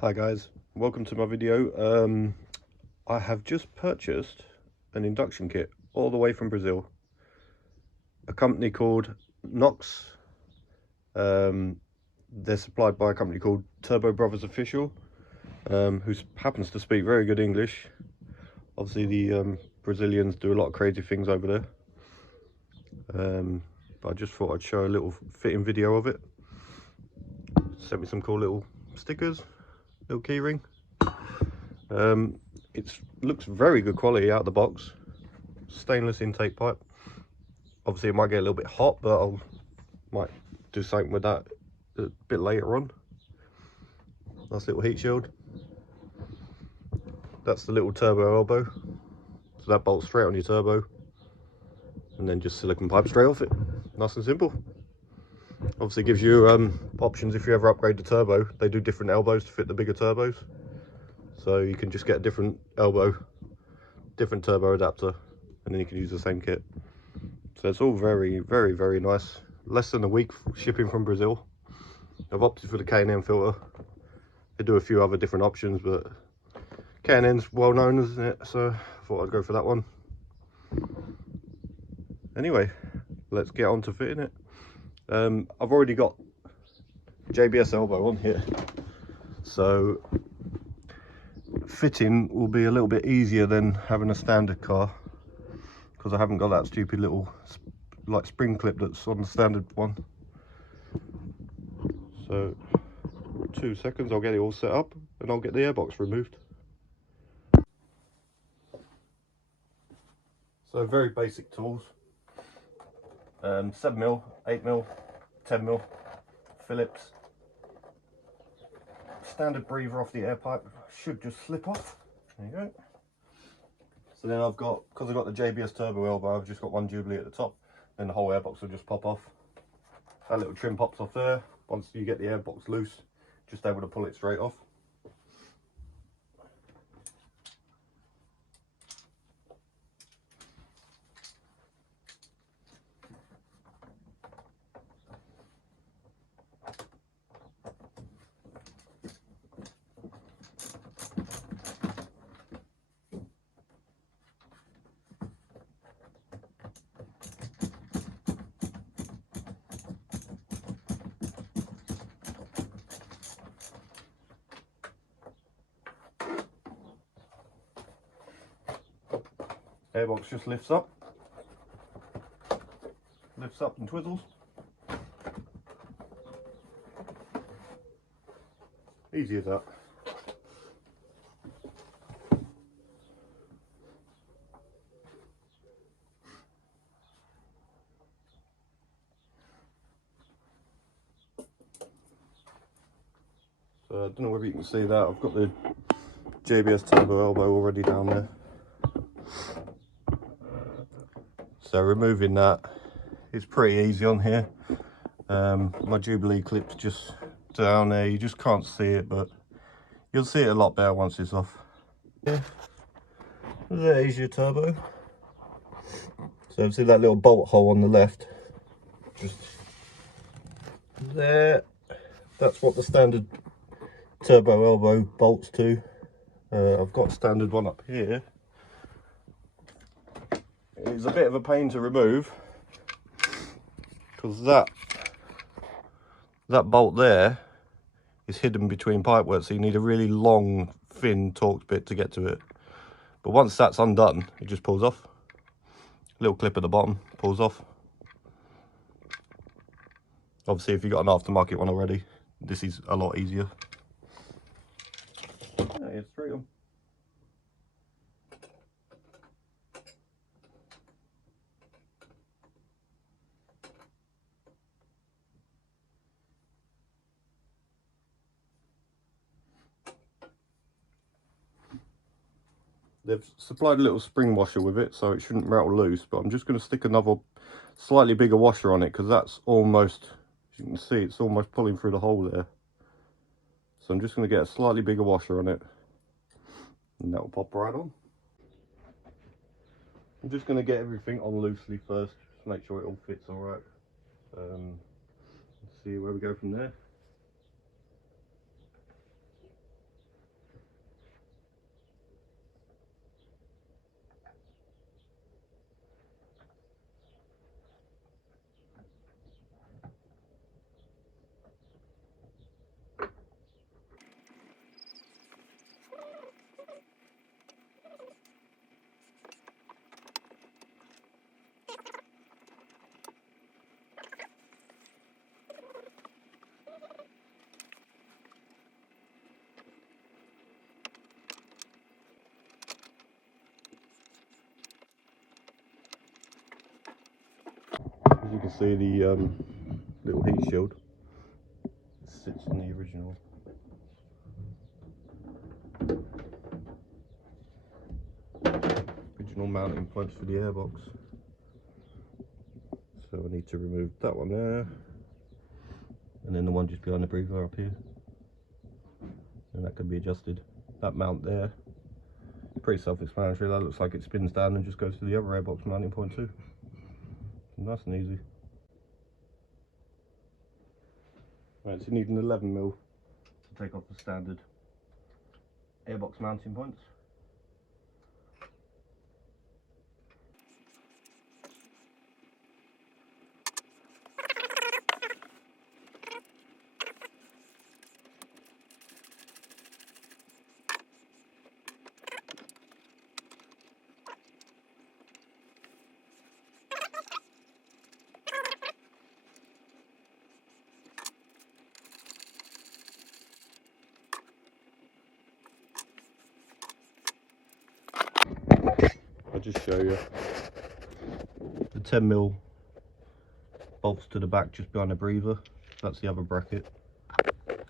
Hi guys, welcome to my video. I have just purchased an induction kit all the way from Brazil. A company called NOX. They're supplied by a company called Citigo Vrs Official, who happens to speak very good English. Obviously the Brazilians do a lot of crazy things over there. But I just thought I'd show a little fitting video of it. Sent me some cool little stickers, little keyring. It looks very good quality out of the box. Stainless intake pipe. Obviously it might get a little bit hot, but I might do something with that a bit later on. Nice little heat shield. That's the little turbo elbow, so that bolts straight on your turbo, and then just silicone pipe straight off it. Nice and simple. Obviously gives you options if you ever upgrade the turbo. They do different elbows to fit the bigger turbos, so you can just get a different elbow, different turbo adapter, and then you can use the same kit. So it's all very nice. Less than a week shipping from Brazil. I've opted for the K&N filter. They do a few other different options, but K&N's well known, isn't it? So I thought I'd go for that one. Anyway, let's get on to fitting it. I've already got JBS elbow on here, so fitting will be a little bit easier than having a standard car, because I haven't got that stupid little like spring clip that's on the standard one. So 2 seconds, I'll get it all set up and I'll get the airbox removed. So very basic tools. 7mm, 8mm, 10mm, Phillips. Standard breather off the air pipe, should just slip off. There you go. So then I've got, because I've got the JBS turbo elbow, I've just got one Jubilee at the top, then the whole airbox will just pop off. That little trim pops off there. Once you get the airbox loose, just able to pull it straight off. Airbox just lifts up and twizzles. Easy as that. So I don't know whether you can see that, I've got the JBS turbo elbow already down there. So removing that is pretty easy on here. My Jubilee clip's just down there, you just can't see it, but you'll see it a lot better once it's off. Yeah. There is your turbo. So see that little bolt hole on the left, just there. That's what the standard turbo elbow bolts to. I've got a standard one up here. It's a bit of a pain to remove because that bolt there is hidden between pipework, so you need a really long, thin, torqued bit to get to it. But once that's undone, it just pulls off. Little clip at the bottom, pulls off. Obviously, if you've got an aftermarket one already, this is a lot easier. Yeah, it's straight on. They've supplied a little spring washer with it, so it shouldn't rattle loose, but I'm just going to stick another slightly bigger washer on it, because that's almost, as you can see, it's almost pulling through the hole there. So I'm just going to get a slightly bigger washer on it, and that will pop right on. I'm just going to get everything on loosely first, just to make sure it all fits all right. Let's see where we go from there. can see the little heat shield sits in the original mounting points for the airbox. So I need to remove that one there, and then the one just behind the breather up here, and that can be adjusted. That mount there, pretty self-explanatory. That looks like it spins down and just goes to the other airbox mounting point too. Nice and easy. Right, so you need an 11mm to take off the standard airbox mounting points. I'll just show you. The 10mm bolts to the back just behind the breather. That's the other bracket.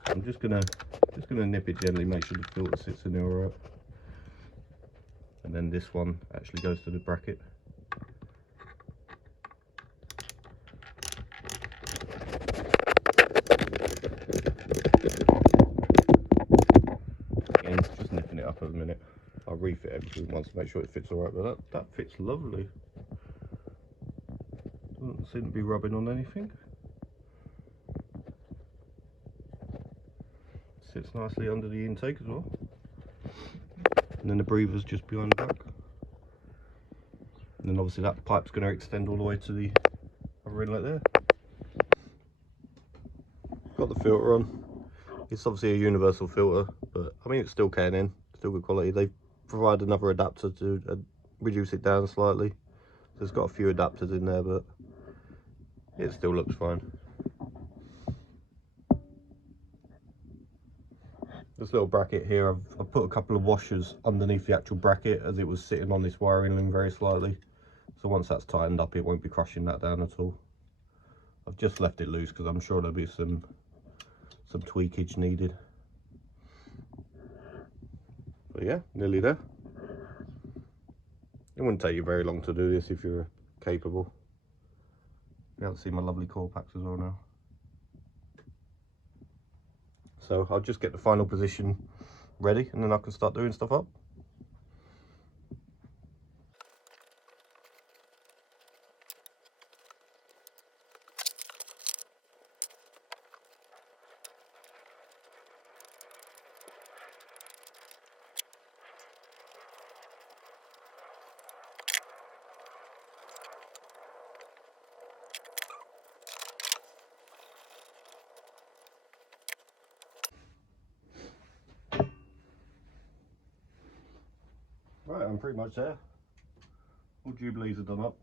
I'm just gonna nip it gently, make sure the filter sits in there alright. And then this one actually goes to the bracket. Again, just nipping it up at the minute. I'll refit everything once to make sure it fits alright, but that fits lovely. Doesn't seem to be rubbing on anything. Sits nicely under the intake as well. And then the breather's just behind the back. And then obviously that pipe's going to extend all the way to the other inlet there. Got the filter on. It's obviously a universal filter, but I mean it's still K&N, still good quality. They provide another adapter to reduce it down slightly. So it's got a few adapters in there, but it still looks fine. This little bracket here, I've put a couple of washers underneath the actual bracket as it was sitting on this wiring loom very slightly. So once that's tightened up, it won't be crushing that down at all. I've just left it loose because I'm sure there'll be some tweakage needed. But yeah, nearly there. It wouldn't take you very long to do this if you're capable. Be able to see my lovely core packs as well now. So I'll just get the final position ready and then I can start doing stuff up. Right, I'm pretty much there. All jubilees are done up.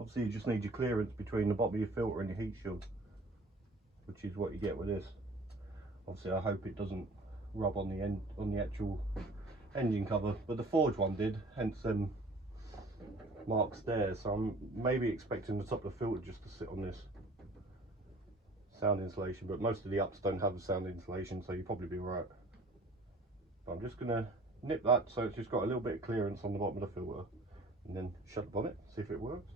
Obviously you just need your clearance between the bottom of your filter and your heat shield, which is what you get with this. Obviously I hope it doesn't rub on the end, on the actual engine cover, but the forged one did, hence marks there. So I'm maybe expecting the top of the filter just to sit on this sound insulation, but most of the ups don't have the sound insulation, so you'll probably be right. But I'm just gonna nip that so it's just got a little bit of clearance on the bottom of the filter, and then shut the bonnet, see if it works.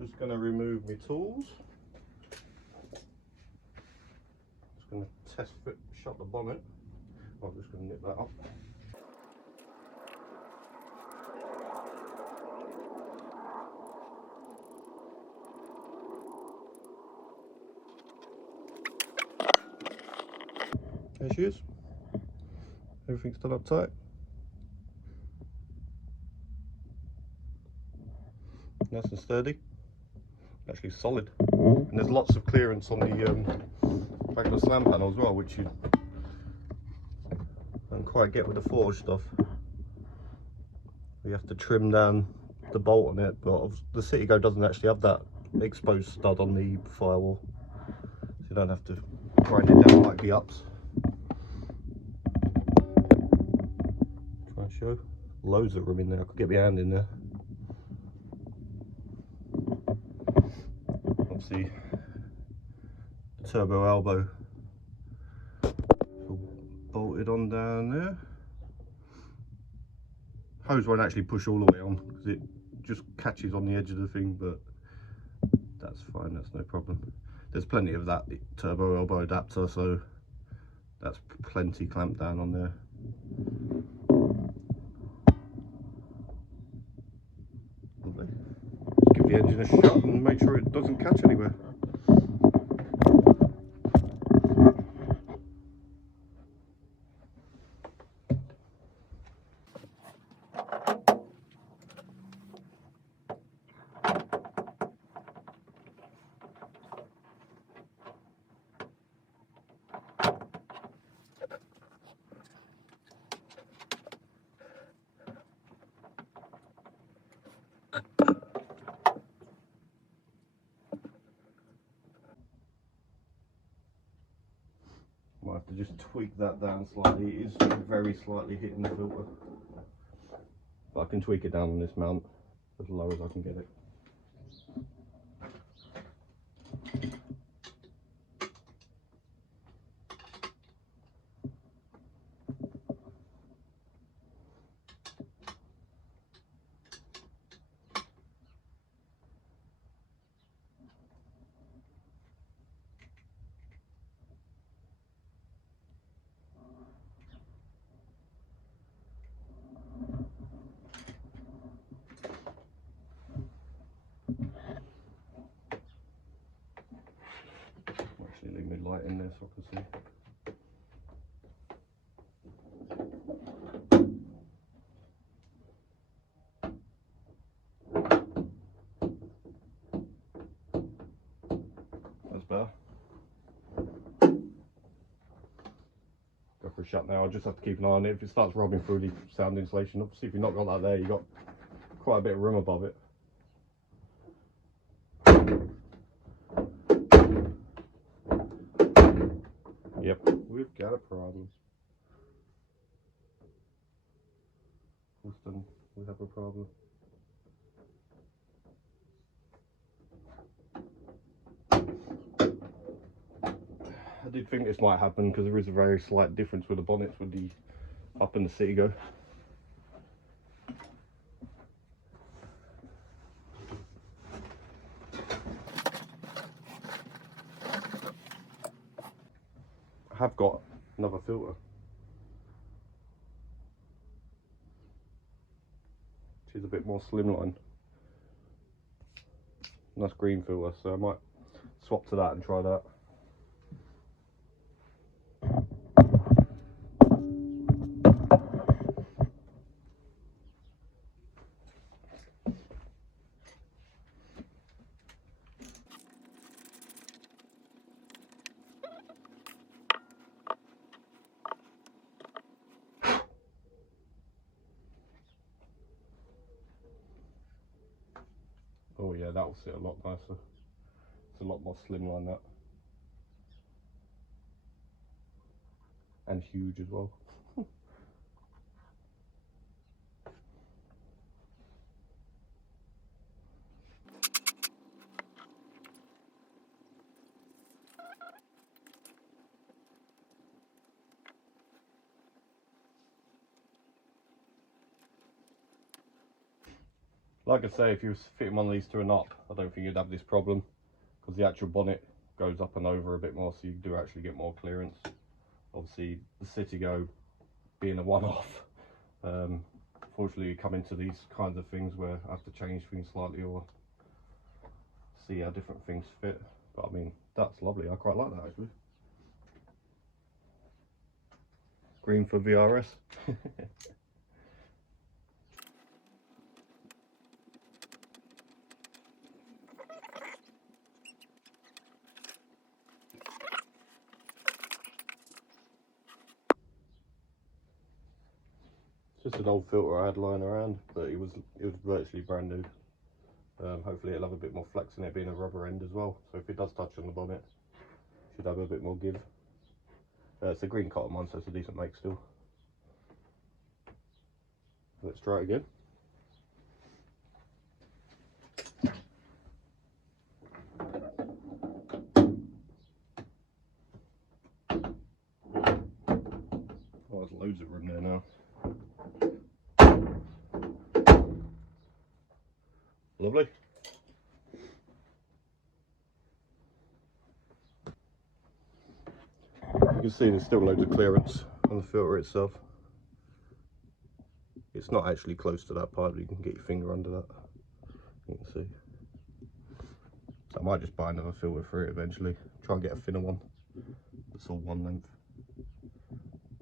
Just going to remove my tools. Just going to test fit, shut the bonnet. I'm just going to nip that up. There she is. Everything's done up tight. Nice and sturdy. Actually solid. And there's lots of clearance on the back of the slam panel as well, which you don't quite get with the forged stuff. You have to trim down the bolt on it, but the Citigo doesn't actually have that exposed stud on the firewall, so you don't have to grind it down like the ups. Try and show loads of room in there. I could get my hand in there. Obviously the turbo elbow bolted on down there. Hose won't actually push all the way on because it just catches on the edge of the thing, but that's fine, that's no problem. There's plenty of that turbo elbow adapter, so that's plenty clamped down on there. Lovely. Just give the engine a shot and make sure it doesn't catch anywhere. Might have to just tweak that down slightly. It is very slightly hitting the filter, but I can tweak it down on this mount as low as I can get it. Actually leave my light in there so I can see. That's better. Go for a shut now. I just have to keep an eye on it. If it starts rubbing through the sound insulation, obviously if you've not got that there, you've got quite a bit of room above it. Yep, we've got a problem. Houston, we have a problem. I did think this might happen because there is a very slight difference with the bonnets with the up and the Citigo. I have got another filter, which is a bit more slimline. Nice green filter, so I might swap to that and try that. Oh yeah, that will sit a lot nicer. It's a lot more slimline, that. And huge as well. Like I say, if you was fitting one of these to a knob, I don't think you'd have this problem, because the actual bonnet goes up and over a bit more, so you do actually get more clearance. Obviously, the Citigo being a one-off, fortunately you come into these kinds of things where I have to change things slightly or see how different things fit. But I mean, that's lovely. I quite like that actually. Green for VRS. Just an old filter I had lying around, but it was virtually brand new. Hopefully it'll have a bit more flex in it, being a rubber end as well, so if it does touch on the bonnet, it should have a bit more give. It's a green cotton one, so it's a decent make still. Let's try it again. Oh, there's loads of room there now. Lovely. You can see there's still loads of clearance on the filter itself. It's not actually close to that pipe, but you can get your finger under that. You can see. So I might just buy another filter for it eventually. Try and get a thinner one. That's all one length.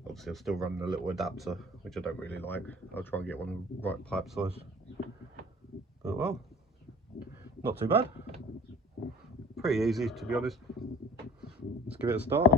Obviously I'm still running a little adapter, which I don't really like. I'll try and get one right pipe size. But well, not too bad. Pretty easy, to be honest. Let's give it a start.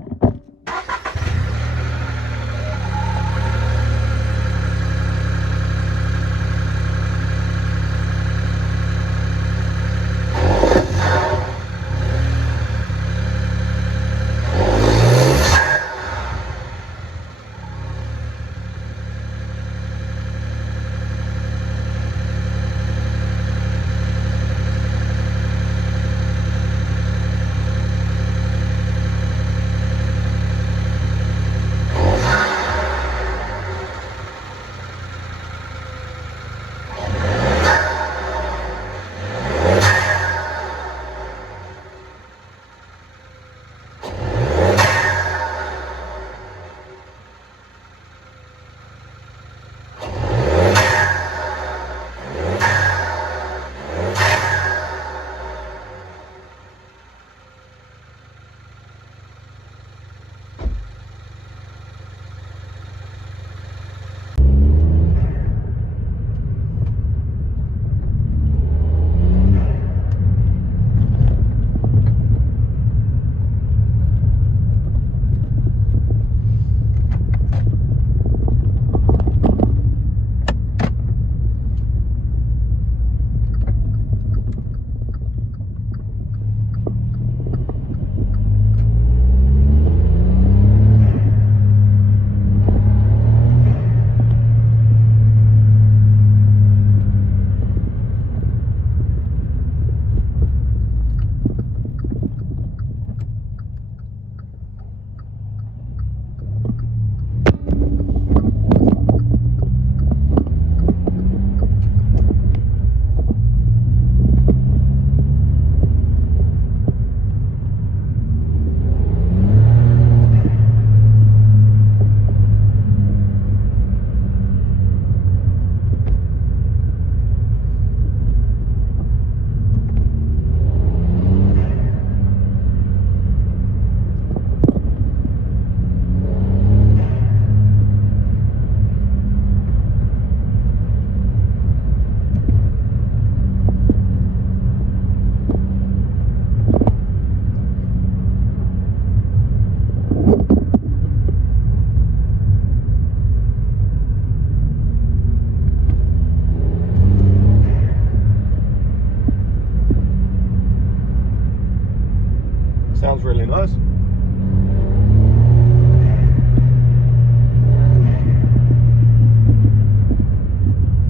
Sounds really nice.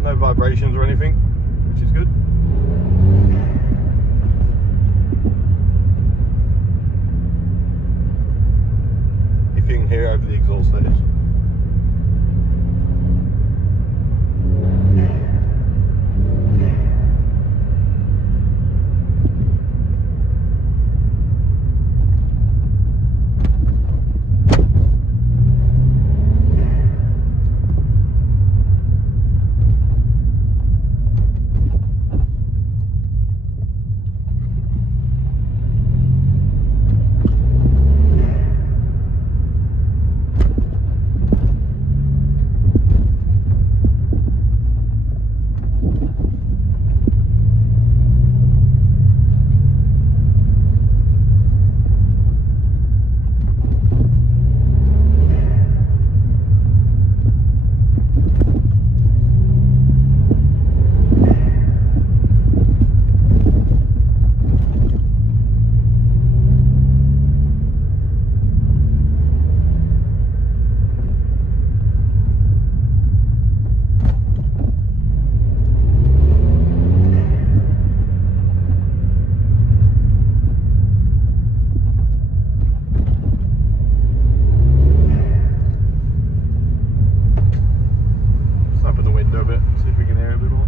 No vibrations or anything, which is good. If you can hear over the exhaust, that is. window a bit, see if we can hear it a bit more.